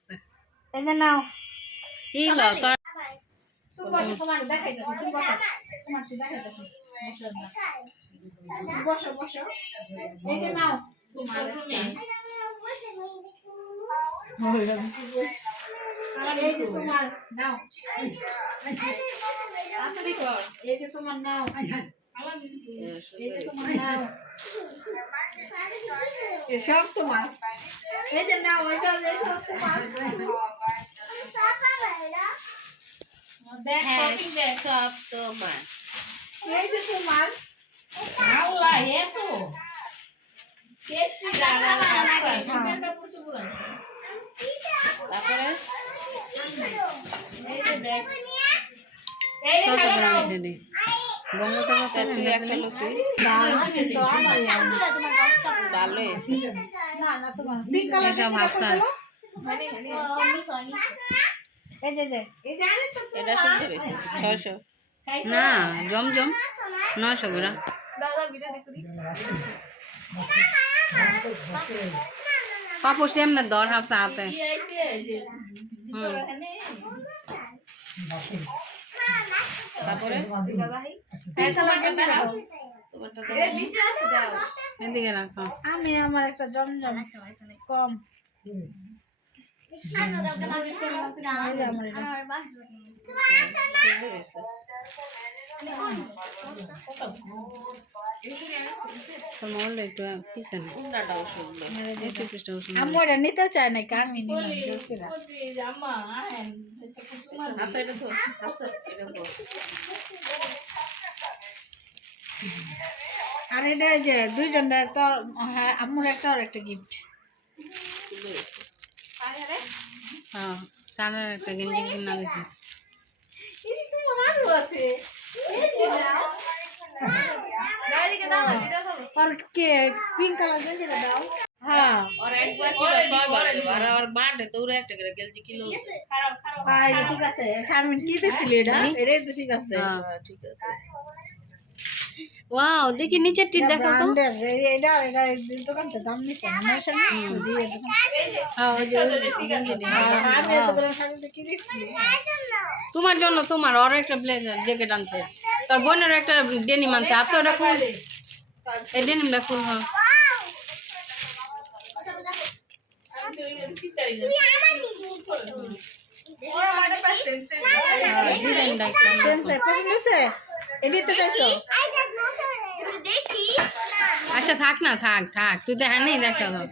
করছে। এই যে নাও। কি লো তোর তুমি বসো তোমার দেখাইতেছি তুমি বসো। তোমার তো বসো বসো এই যে নাও। তোমার এই যে তোমার নাও। তাড়াতাড়ি কর। এই যে তোমার নাও। এই যে তোমার নাও। এসব তোমার। সব তোমার এই যে তোমার তারপরে গ্রাম ছেলে বঙ্গ থেকে তুই একটা লোক ভালো পিঙ্ক কালার এটা ভাবছা এই যে যে এই এটা ছয়শো। না জমজম নয়শো করে পাপু সেমনে দর হাতে হাতে। হুম। তারপরে? এই কালারটা দাও। তোমারটা দাও। এদিকে রাখো। আমি আমার একটা জমজম কম। নিতে চাই না আমি নিলাম আর এটা যে দুইজন একটা হ্যাঁ আমার একটা আর একটা গিফট হ্যাঁ সাদা একটা গেঞ্জি কিনা গেছে। হ্যাঁ একটা করে গেলজি কিলো হ্যাঁ। এই যে ঠিক আছে কি দেখছিলি এটা? তো ঠিক আছে। হ্যাঁ ঠিক আছে। ওয়াও দেখি নিচের টিট দেখো তো। হ্যাঁ। আর তোমার জন্য তোমার ওর একটা ব্লেজার জ্যাকেট আনছে। তোর বোনের একটা ডেনিম আনছে। আর তো ওটা খুল এই ডেনিমটা খুল হ্যাঁ ডিজাইনটা সেম সেম পছন্দ হয়েছে? এটাই তো চাইছো? আচ্ছা থাক না থাক থাক। তুই দেখা নেই দেখতে হবে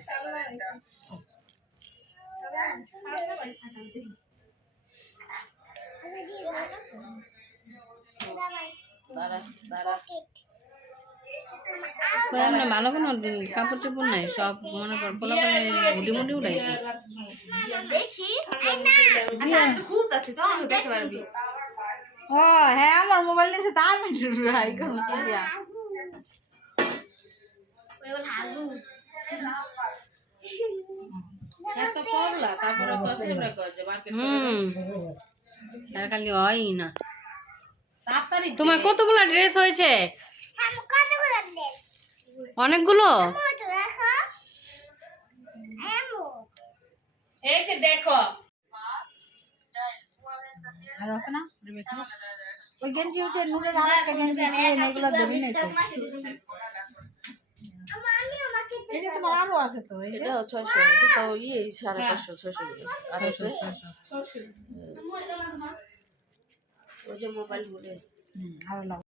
কই এমনি ভালো কোনো কাপড় চোপড় নাই সব মনে কর পোলা পোলা মুডি মুডি উঠাইছে ও হ্যাঁ আমার মোবাইল নিয়েছে তা আমি করব কি দিয়া এত করলা তারপরে কত করে করছে মার্কেট হুম আর খালি হয় না। তোমার কতগুলো ড্রেস হয়েছে? অনেকগুলো? আর আছে না? ওই গেঞ্জি হচ্ছে নুরের আর একটা গেঞ্জি এগুলো নাই তো এই যে তোমার আরও আছে তো এই যে। এটা ছয়শো এটা তো ইয়ে সাড়ে পাঁচশো ছয়শো আড়াইশো ওই যে মোবাইল বলে হুম, আর